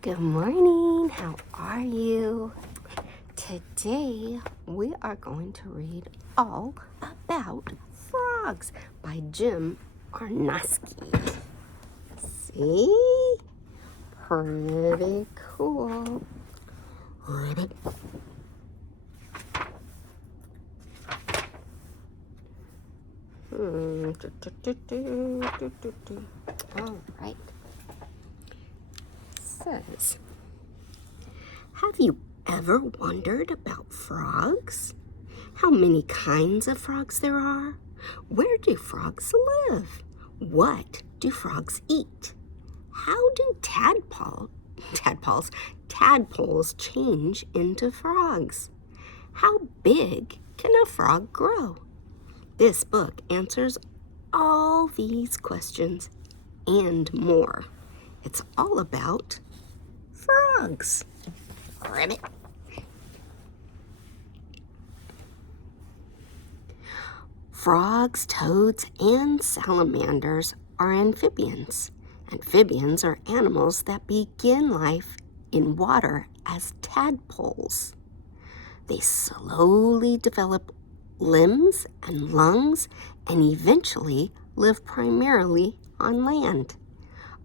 Good morning. How are you? Today we are going to read all about frogs by Jim Arnowski. See? Pretty cool. Ribbit. All right. Says, have you ever wondered about frogs? How many kinds of frogs there are? Where do frogs live? What do frogs eat? How do tadpoles change into frogs? How big can a frog grow? This book answers all these questions and more. It's all about frogs. Ribbit. Frogs, toads, and salamanders are amphibians. Amphibians are animals that begin life in water as tadpoles. They slowly develop limbs and lungs and eventually live primarily on land.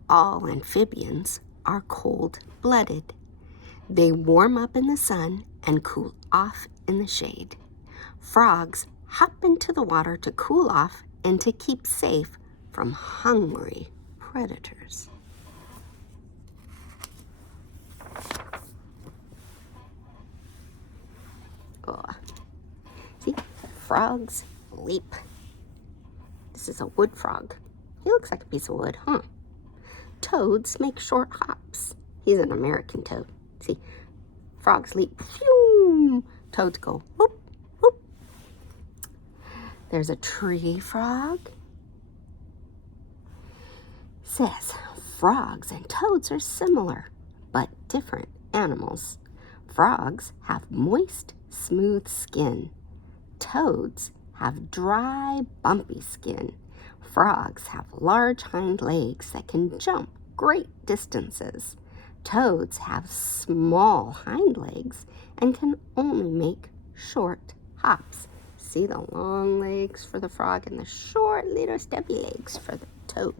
All amphibians are cold-blooded. They warm up in the sun and cool off in the shade. Frogs hop into the water to cool off and to keep safe from hungry predators. Oh. See, frogs leap. This is a wood frog. He looks like a piece of wood, huh? Toads make short hops. He's an American toad. See, frogs leap. Phew! Toads go whoop, whoop. There's a tree frog. Says, frogs and toads are similar, but different animals. Frogs have moist, smooth skin. Toads have dry, bumpy skin. Frogs have large hind legs that can jump great distances. Toads have small hind legs and can only make short hops. See the long legs for the frog and the short little stubby legs for the toad.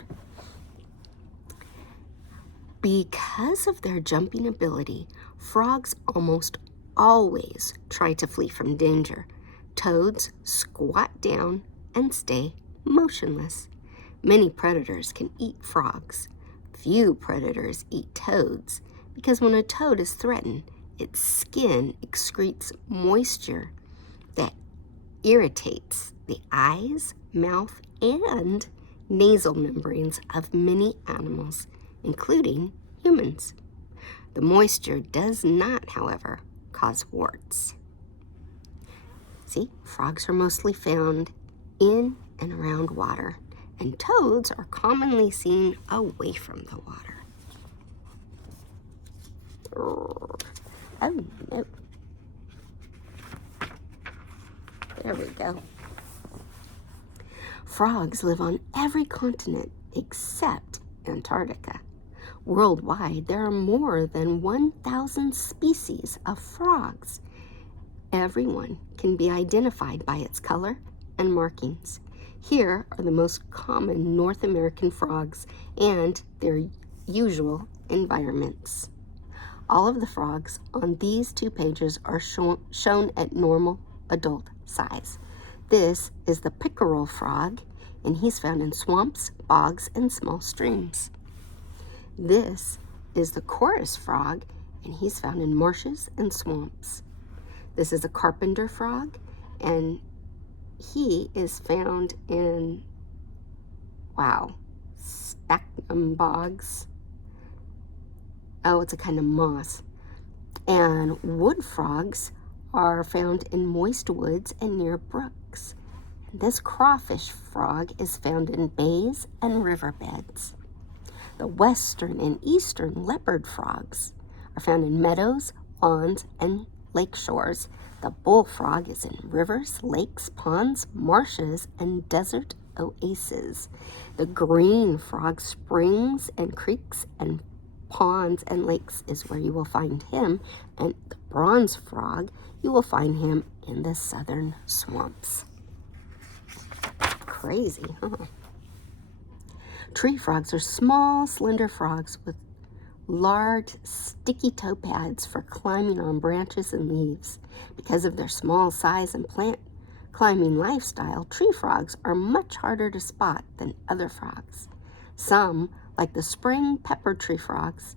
Because of their jumping ability, frogs almost always try to flee from danger. Toads squat down and stay motionless. Many predators can eat frogs. Few predators eat toads because when a toad is threatened, its skin excretes moisture that irritates the eyes, mouth, and nasal membranes of many animals, including humans. The moisture does not, however, cause warts. See, frogs are mostly found in and around water, and toads are commonly seen away from the water. Oh no. There we go. Frogs live on every continent except Antarctica. Worldwide, there are more than 1,000 species of frogs. Everyone can be identified by its color and markings. Here are the most common North American frogs and their usual environments. All of the frogs on these 2 pages are shown at normal adult size. This is the pickerel frog, and he's found in swamps, bogs, and small streams. This is the chorus frog, and he's found in marshes and swamps. This is a carpenter frog, and he is found in, sphagnum bogs. Oh, it's a kind of moss. And wood frogs are found in moist woods and near brooks. This crawfish frog is found in bays and riverbeds. The western and eastern leopard frogs are found in meadows, lawns, and lake shores. The bullfrog is in rivers, lakes, ponds, marshes, and desert oases. The green frog springs and creeks and ponds and lakes is where you will find him, and the bronze frog, you will find him in the southern swamps. Crazy, huh? Tree frogs are small, slender frogs with large, sticky toe pads for climbing on branches and leaves. Because of their small size and plant climbing lifestyle, tree frogs are much harder to spot than other frogs. Some, like the spring pepper tree frogs,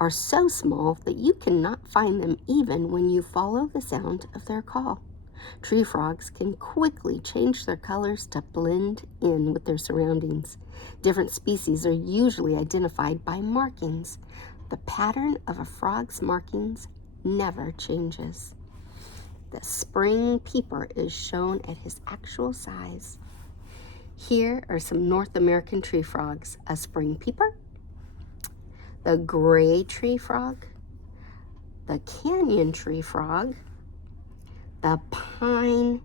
are so small that you cannot find them even when you follow the sound of their call. Tree frogs can quickly change their colors to blend in with their surroundings. Different species are usually identified by markings. The pattern of a frog's markings never changes. The spring peeper is shown at his actual size. Here are some North American tree frogs: a spring peeper, the gray tree frog, the canyon tree frog, the pine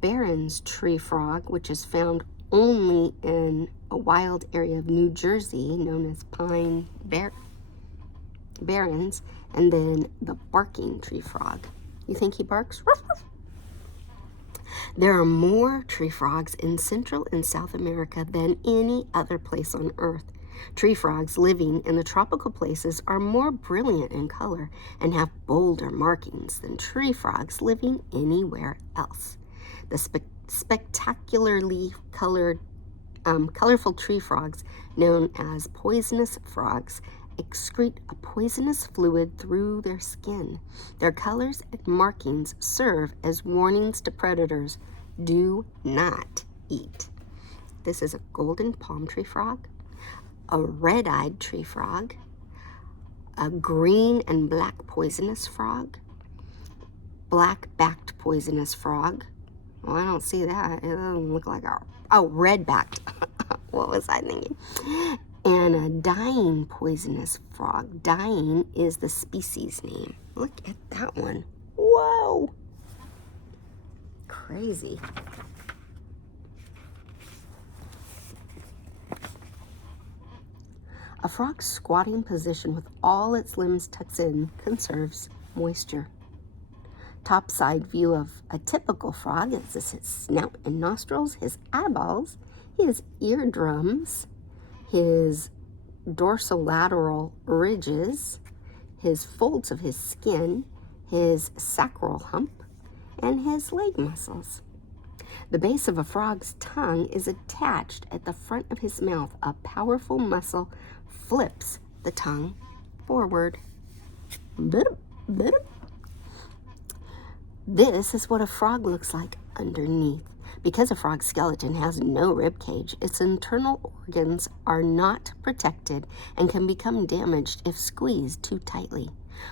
barrens tree frog, which is found only in a wild area of New Jersey known as pine barrens, and then the barking tree frog. You think he barks? There are more tree frogs in Central and South America than any other place on Earth. Tree frogs living in the tropical places are more brilliant in color and have bolder markings than tree frogs living anywhere else. The spectacularly colorful tree frogs, known as poisonous frogs, excrete a poisonous fluid through their skin. Their colors and markings serve as warnings to predators: do not eat. This is a golden palm tree frog, a red-eyed tree frog, a green and black poisonous frog, black-backed poisonous frog. Well, I don't see that. It doesn't look like red-backed. What was I thinking? And a dying poisonous frog. Dying is the species name. Look at that one. Whoa! Crazy. A frog's squatting position with all its limbs tucked in conserves moisture. Topside view of a typical frog is his snout and nostrils, his eyeballs, his eardrums, his dorsolateral ridges, his folds of his skin, his sacral hump, and his leg muscles. The base of a frog's tongue is attached at the front of his mouth. A powerful muscle flips the tongue forward. This is what a frog looks like underneath. Because a frog's skeleton has no rib cage, its internal organs are not protected and can become damaged if squeezed too tightly.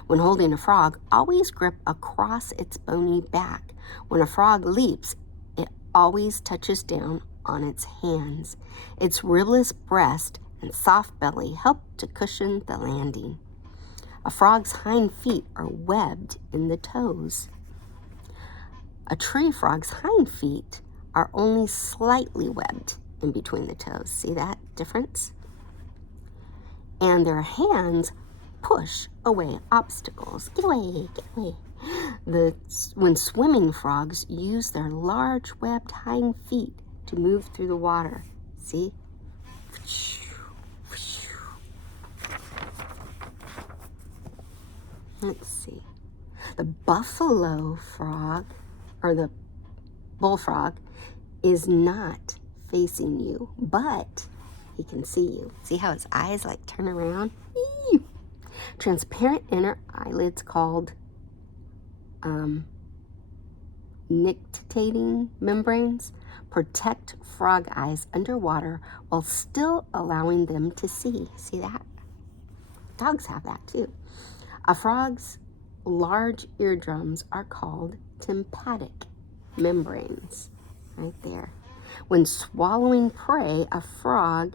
When holding a frog, always grip across its bony back. When a frog leaps, it always touches down on its hands. Its ribless breast and soft belly help to cushion the landing. A frog's hind feet are webbed in the toes. A tree frog's hind feet are only slightly webbed in between the toes. See that difference? And their hands push away obstacles. Get away, get away. When swimming frogs use their large webbed hind feet to move through the water. See? Let's see. The buffalo frog, or the bullfrog, is not facing you, but he can see you. See how his eyes like turn around? Eee! Transparent inner eyelids called nictitating membranes protect frog eyes underwater while still allowing them to see. See that? Dogs have that too. A frog's large eardrums are called tympanic membranes. Right there. When swallowing prey, a frog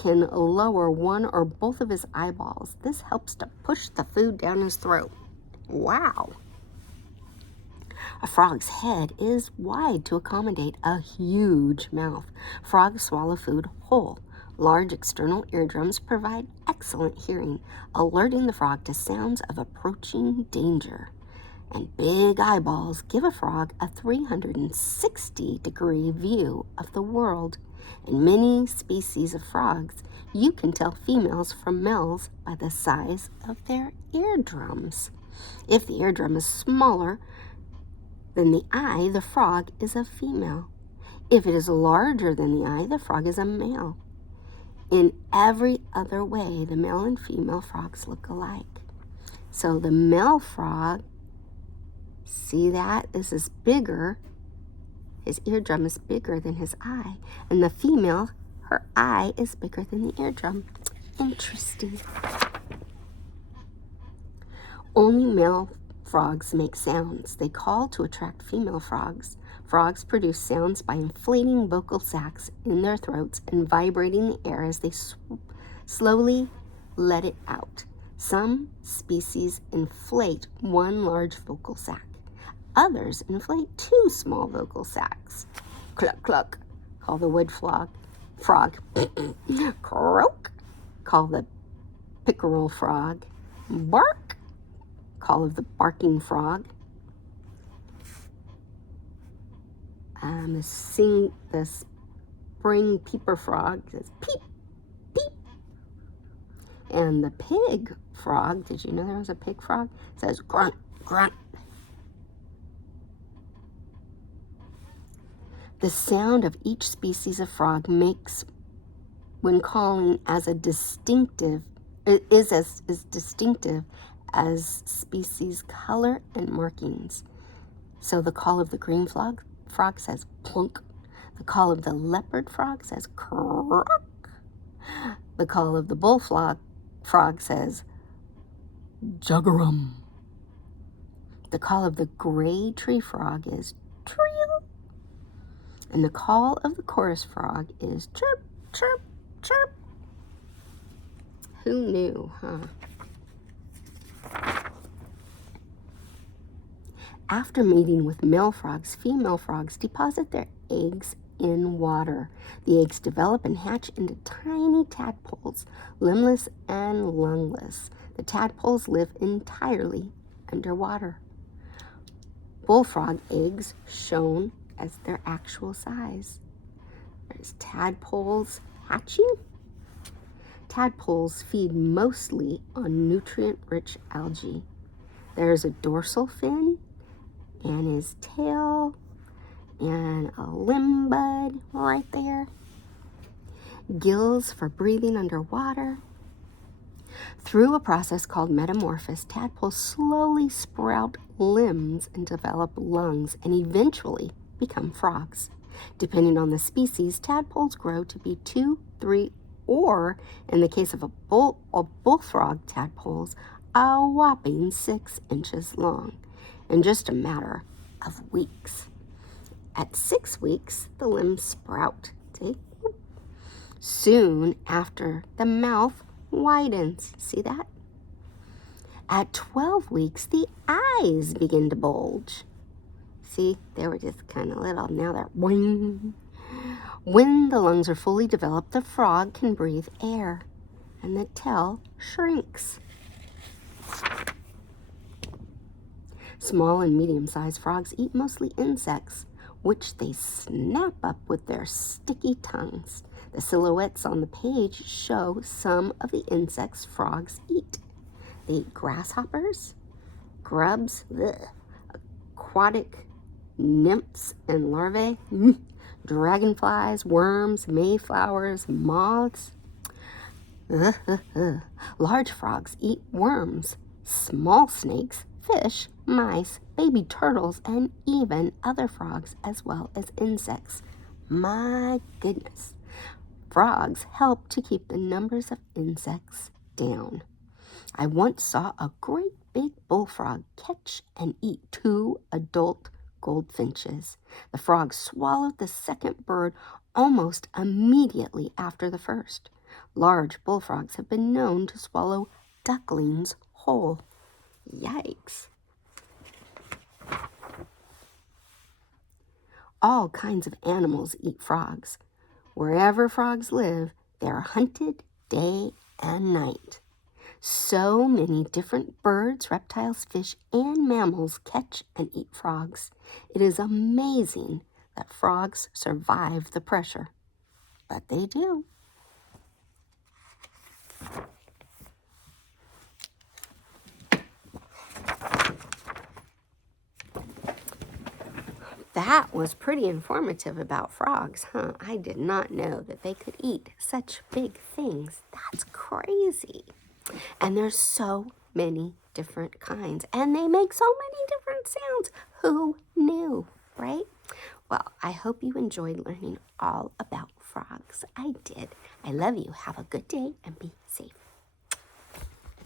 can lower one or both of his eyeballs. This helps to push the food down his throat. Wow. A frog's head is wide to accommodate a huge mouth. Frogs swallow food whole, Large external eardrums provide excellent hearing, alerting the frog to sounds of approaching danger. And big eyeballs give a frog a 360-degree view of the world. In many species of frogs, you can tell females from males by the size of their eardrums. If the eardrum is smaller than the eye, the frog is a female. If it is larger than the eye, the frog is a male. In every other way, the male and female frogs look alike. So the male frog, see that? This is bigger. His eardrum is bigger than his eye. And the female, her eye is bigger than the eardrum. Interesting. Only male frogs make sounds. They call to attract female frogs. Frogs produce sounds by inflating vocal sacs in their throats and vibrating the air as they slowly let it out. Some species inflate one large vocal sac. Others inflate two small vocal sacs. Cluck, cluck, call the wood frog. Croak, call the pickerel frog. Bark, call of the barking frog. The spring peeper frog says peep, peep. And the pig frog, did you know there was a pig frog? Says grunt, grunt. The sound of each species of frog makes when calling is as distinctive as species color and markings. So the call of the green frog says plunk. The call of the leopard frog says croak. The call of the bullfrog says juggerum. The call of the gray tree frog is trill. And the call of the chorus frog is chirp, chirp, chirp. Who knew, huh? After mating with male frogs, female frogs deposit their eggs in water. The eggs develop and hatch into tiny tadpoles, limbless and lungless. The tadpoles live entirely underwater. Bullfrog eggs shown as their actual size. There's tadpoles hatching. Tadpoles feed mostly on nutrient-rich algae. There's a dorsal fin and his tail and a limb bud right there. Gills for breathing underwater. Through a process called metamorphosis, tadpoles slowly sprout limbs and develop lungs and eventually become frogs. Depending on the species, tadpoles grow to be 2, 3, or, in the case of a bullfrog tadpoles, a whopping 6 inches long in just a matter of weeks. At 6 weeks, the limbs sprout. See? Soon after, the mouth widens. See that? At 12 weeks, the eyes begin to bulge. See, they were just kind of little. Now they're boing. When the lungs are fully developed, the frog can breathe air, and the tail shrinks. Small and medium-sized frogs eat mostly insects, which they snap up with their sticky tongues. The silhouettes on the page show some of the insects frogs eat. They eat grasshoppers, grubs, aquatic nymphs and larvae, dragonflies, worms, mayflowers, moths. Large frogs eat worms, small snakes, fish, mice, baby turtles, and even other frogs as well as insects. My goodness. Frogs help to keep the numbers of insects down. I once saw a great big bullfrog catch and eat 2 adult goldfinches. The frog swallowed the second bird almost immediately after the first. Large bullfrogs have been known to swallow ducklings whole. Yikes. All kinds of animals eat frogs. Wherever frogs live, They're hunted day and night. So many different birds, reptiles, fish, and mammals catch and eat frogs. It is amazing that frogs survive the pressure, but they do. That was pretty informative about frogs, huh? I did not know that they could eat such big things. That's crazy. And there's so many different kinds, and they make so many different sounds. Who knew, right? Well, I hope you enjoyed learning all about frogs. I did. I love you. Have a good day and be safe.